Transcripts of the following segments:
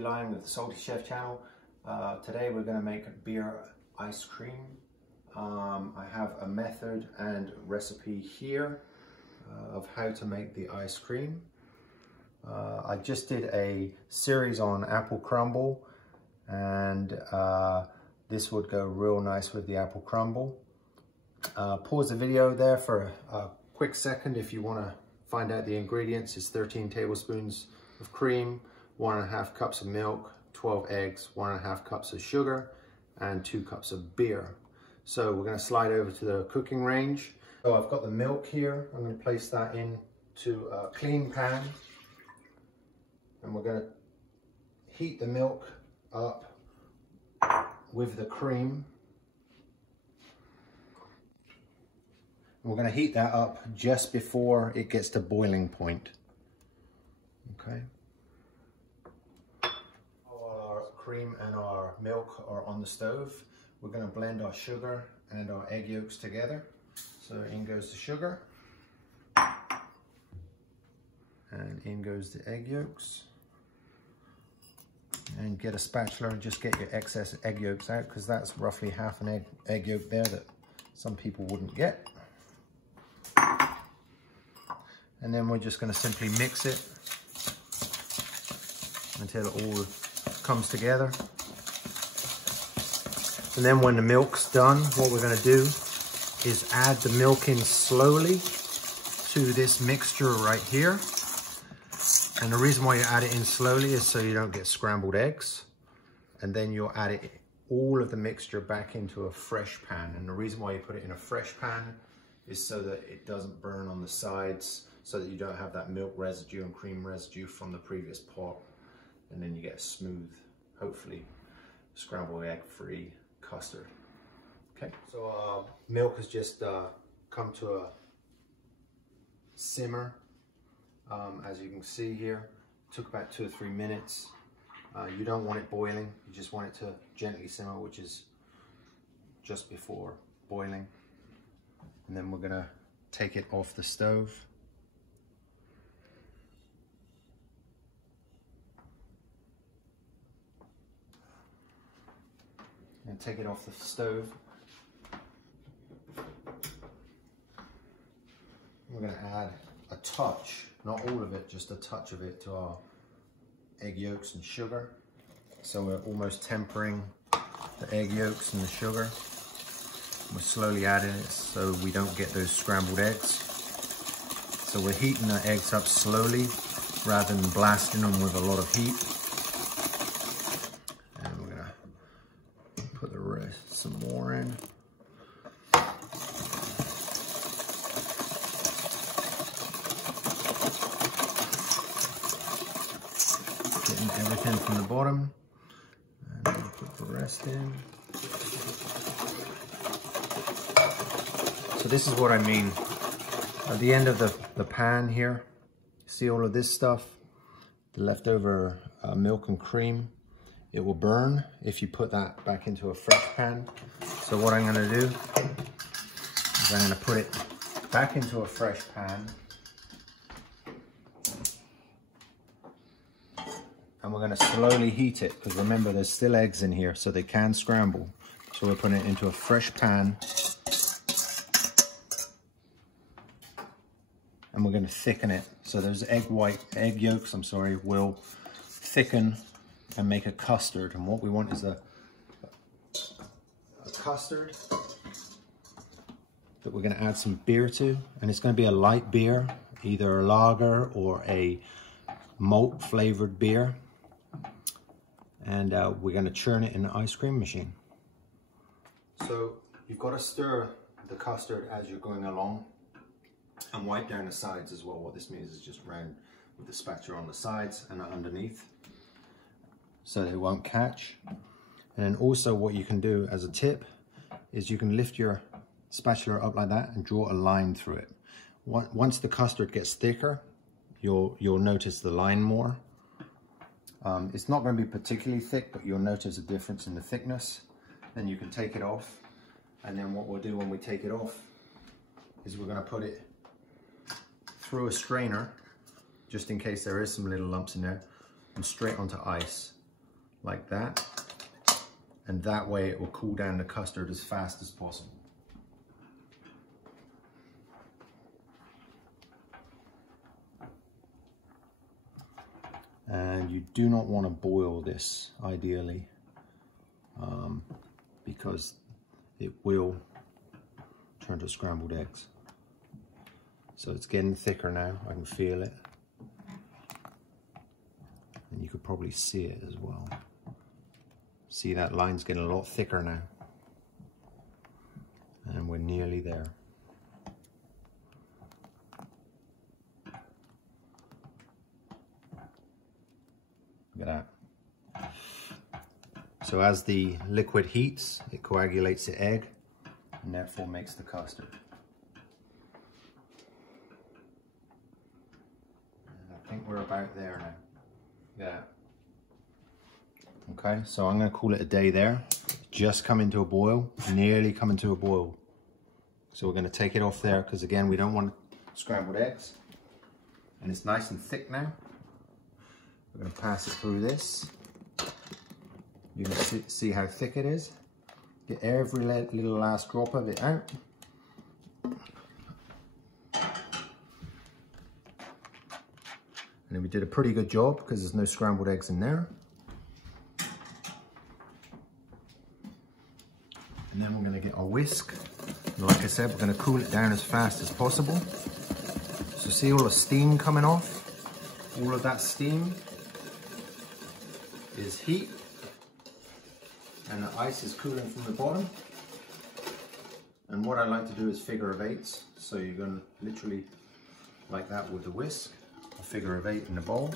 Salty Lion with the Salty Chef channel. Today we're going to make beer ice cream. I have a method and recipe here of how to make the ice cream. I just did a series on apple crumble, and this would go real nice with the apple crumble. Pause the video there for a quick second if you want to find out the ingredients. It's 13 tablespoons of cream, 1.5 cups of milk, 12 eggs, 1.5 cups of sugar, and 2 cups of beer. So we're going to slide over to the cooking range. So I've got the milk here. I'm going to place that into a clean pan, and we're going to heat the milk up with the cream. We're going to heat that up just before it gets to boiling point. Okay. Our cream and our milk are on the stove. We're going to blend our sugar and our egg yolks together. So in goes the sugar. And in goes the egg yolks. And get a spatula and just get your excess egg yolks out, because that's roughly half an egg yolk there that some people wouldn't get. And then we're just going to simply mix it until it all comes together. And then when the milk's done, what we're going to do is add the milk in slowly to this mixture right here. And the reason why you add it in slowly is so you don't get scrambled eggs. And then you'll add all of the mixture back into a fresh pan. And the reason why you put it in a fresh pan is so that it doesn't burn on the sides, so that you don't have that milk residue and cream residue from the previous pot. And then you get a smooth, hopefully scrambled egg free custard. Okay, so milk has just come to a simmer. As you can see here, it took about 2 or 3 minutes. You don't want it boiling, you just want it to gently simmer, which is just before boiling. And then we're gonna take it off the stove. And take it off the stove. We're going to add a touch, not all of it, just a touch of it to our egg yolks and sugar. So we're almost tempering the egg yolks and the sugar. We're slowly adding it so we don't get those scrambled eggs. So we're heating the eggs up slowly rather than blasting them with a lot of heat. Put the rest, some more in. Getting everything from the bottom, and then put the rest in. So this is what I mean. At the end of the pan here, see all of this stuff, the leftover milk and cream. It will burn if you put that back into a fresh pan. So what I'm going to do is I'm going to put it back into a fresh pan. And we're going to slowly heat it, because remember there's still eggs in here, so they can scramble. So we're putting it into a fresh pan. And we're going to thicken it. So those egg yolks, will thicken and make a custard. And what we want is a custard that we're going to add some beer to, and it's going to be a light beer, either a lager or a malt flavored beer, and we're going to churn it in an ice cream machine. So you've got to stir the custard as you're going along, and wipe down the sides as well. What this means is just round with the spatula on the sides and underneath, so they won't catch. And then also what you can do as a tip is you can lift your spatula up like that and draw a line through it. Once the custard gets thicker, you'll notice the line more. It's not going to be particularly thick, but you'll notice a difference in the thickness. Then you can take it off, and then what we'll do when we take it off is we're going to put it through a strainer, just in case there is some little lumps in there, and straight onto ice. like that. And that way it will cool down the custard as fast as possible. And you do not want to boil this ideally, because it will turn to scrambled eggs. So it's getting thicker now, I can feel it. And you could probably see it as well. See, that line's getting a lot thicker now. And we're nearly there. Look at that. So as the liquid heats, it coagulates the egg and therefore makes the custard. And I think we're about there now. Yeah. Okay, so I'm going to call it a day there. Just come into a boil, nearly come into a boil. So we're going to take it off there because again, we don't want scrambled eggs. And it's nice and thick now. We're going to pass it through this. You can see how thick it is. Get every little last drop of it out. And then we did a pretty good job because there's no scrambled eggs in there. And then we're going to get our whisk. And like I said, we're going to cool it down as fast as possible. So see all the steam coming off? All of that steam is heat. And the ice is cooling from the bottom. And what I like to do is figure of eights. So you're going to literally, like that with the whisk, a figure of 8 in the bowl.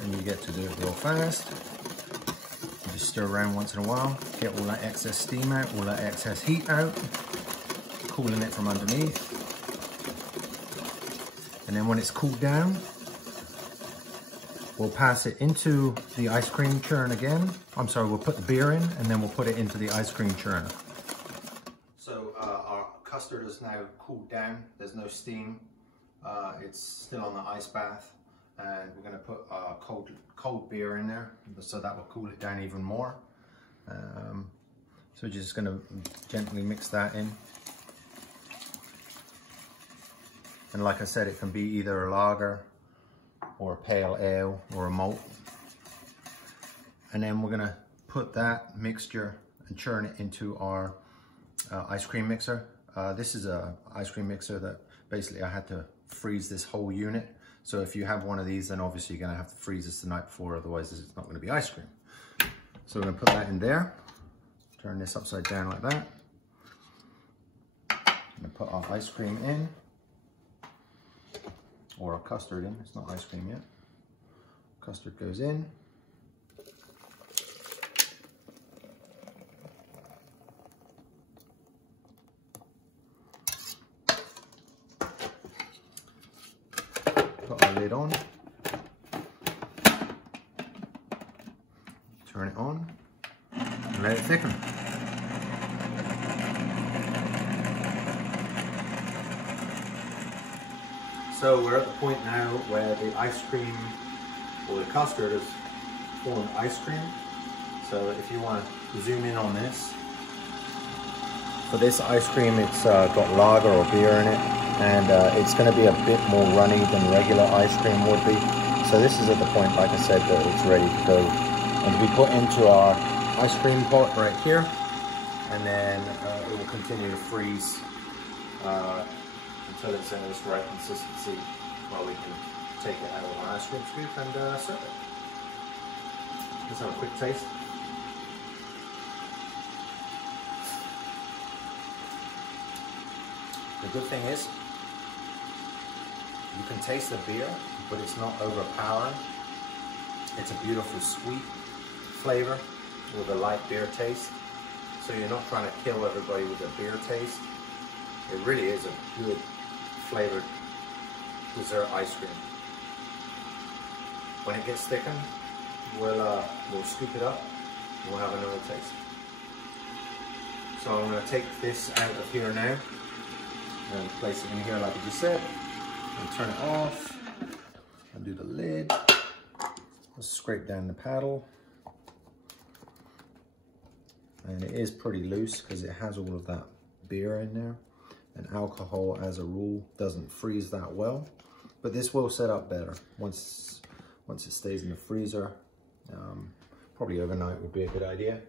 And you get to do it real fast. You just stir around once in a while, get all that excess steam out, all that excess heat out, cooling it from underneath. And then when it's cooled down, we'll pass it into the ice cream churn again. I'm sorry, we'll put the beer in and then we'll put it into the ice cream churn. So our custard is now cooled down. There's no steam. It's still on the ice bath. And we're going to put cold beer in there, so that will cool it down even more. So just going to gently mix that in. And like I said, it can be either a lager or a pale ale or a malt. And then we're going to put that mixture and churn it into our ice cream mixer. This is a ice cream mixer that basically I had to freeze this whole unit. So if you have one of these, then obviously you're going to have to freeze this the night before, otherwise it's not going to be ice cream. So we're going to put that in there. Turn this upside down like that. I'm going to put our ice cream in. Or our custard in. It's not ice cream yet. Custard goes in. Put our lid on. Turn it on. And let it thicken. So we're at the point now where the ice cream or the custard has formed ice cream. So if you want to zoom in on this, for this ice cream, it's got lager or beer in it, and it's going to be a bit more runny than regular ice cream would be. So this is at the point, like I said, that it's ready to go and to be put into our ice cream pot right here, and then it will continue to freeze until it's in this right consistency while we can take it out of our ice cream scoop and serve it. Let's have a quick taste. The good thing is, you can taste the beer, but it's not overpowering. It's a beautiful sweet flavor with a light beer taste. So you're not trying to kill everybody with a beer taste. It really is a good flavored dessert ice cream. When it gets thickened, we'll scoop it up and we'll have another taste. So I'm going to take this out of here now and place it in here like I just said, and turn it off, undo the lid, let's scrape down the paddle, and it is pretty loose because it has all of that beer in there, and alcohol as a rule doesn't freeze that well, but this will set up better once it stays in the freezer. Probably overnight would be a good idea.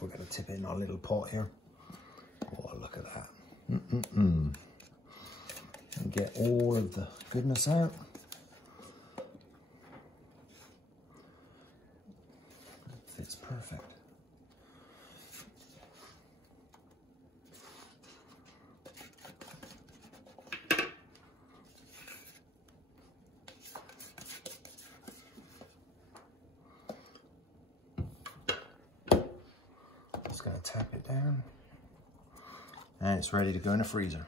We're going to tip it in our little pot here. Oh, look at that. And get all of the goodness out. It fits perfect. Just going to tap it down, and it's ready to go in the freezer.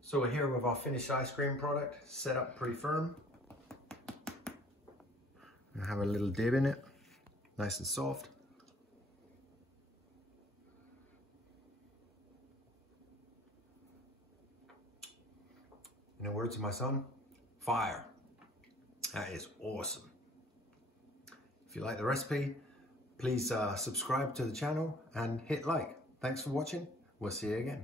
So we're here with our finished ice cream product, set up pretty firm. And have a little dip in it, nice and soft. In the words of my son, fire. That is awesome. If you like the recipe, please subscribe to the channel and hit like. Thanks for watching. We'll see you again.